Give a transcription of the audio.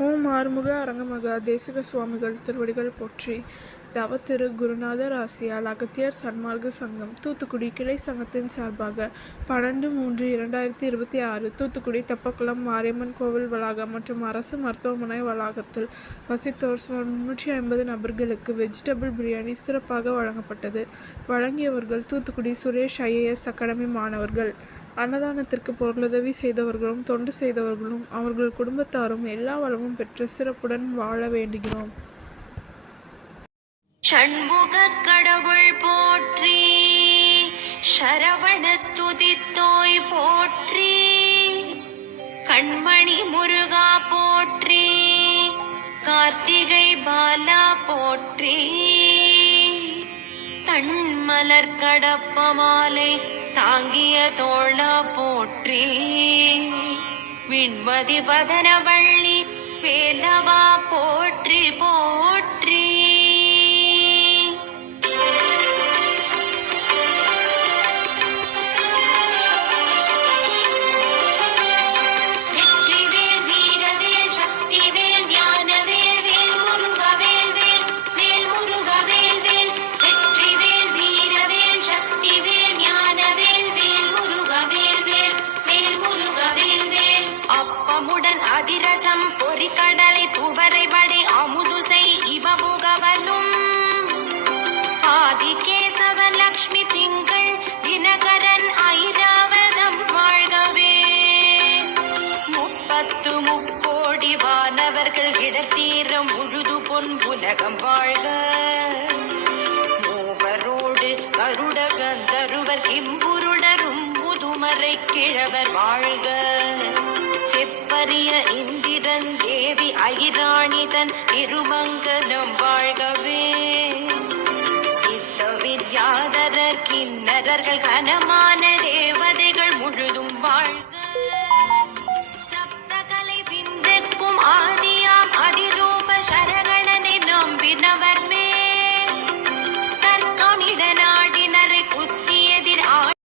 ஓம் ஆறுமுக அரங்கமகா தேசிக சுவாமிகள் திருவடிகள் போற்றி. தவ திரு குருநாதர் ஆசியால் அகத்தியர் சன்மார்க்க சங்கம் தூத்துக்குடி கிளை சங்கத்தின் சார்பாக 12/3/2026 தூத்துக்குடி தெப்பக்குளம் மாரியம்மன் கோவில் வளாகம் மற்றும் அரசு மருத்துவமனை வளாகத்தில் வசித்தோர் சுமார் 350 நபர்களுக்கு வெஜிடபிள் பிரியாணி சிறப்பாக வழங்கப்பட்டது. வழங்கியவர்கள் தூத்துக்குடி சுரேஷ் IAS அகாடமி மாணவர்கள். அன்னதானத்திற்கு பொருளுதவி செய்தவர்களும் தொண்டு செய்தவர்களும் அவர்கள் குடும்பத்தாரும் எல்லா வளமும் பெற்று சிறப்புடன் வாழ வேண்டுகிறோம். ஷண்முக கடவுள் போற்றி, சரவண துதித்தோய் போற்றி, கண்மணி முருகா போற்றி, கார்த்திகை பாலா போற்றி, தன்மலர் கடப்ப மாலை தாங்கிய தோழா போற்றி, விண்மதி வதனவள்ளி வேலவா போற்றி போற்றி. அதிரசம் பொறிக்கடலை துவரை வடை அமுதுசை இவமுகவனும் ஆதிகேசவ லக்ஷ்மி திங்கள் தினகரன் ஐராவதம் வாழ்கவே. 30 முக்கோடி வானவர்கள் இடத்தீரம் முழுது பொன் உலகம் வாழ்க. மூவரோடு கருட கந்தருவர் இம்புருடரும் முதுமறை கிழவர் வாழ்க. செப்பரிய இந்திரன் தேவி ஐராணிதன் திருமங்கலம் வாழ்கவே. சித்த வித்யாதரர் கிண்ணறர்கள் கனமா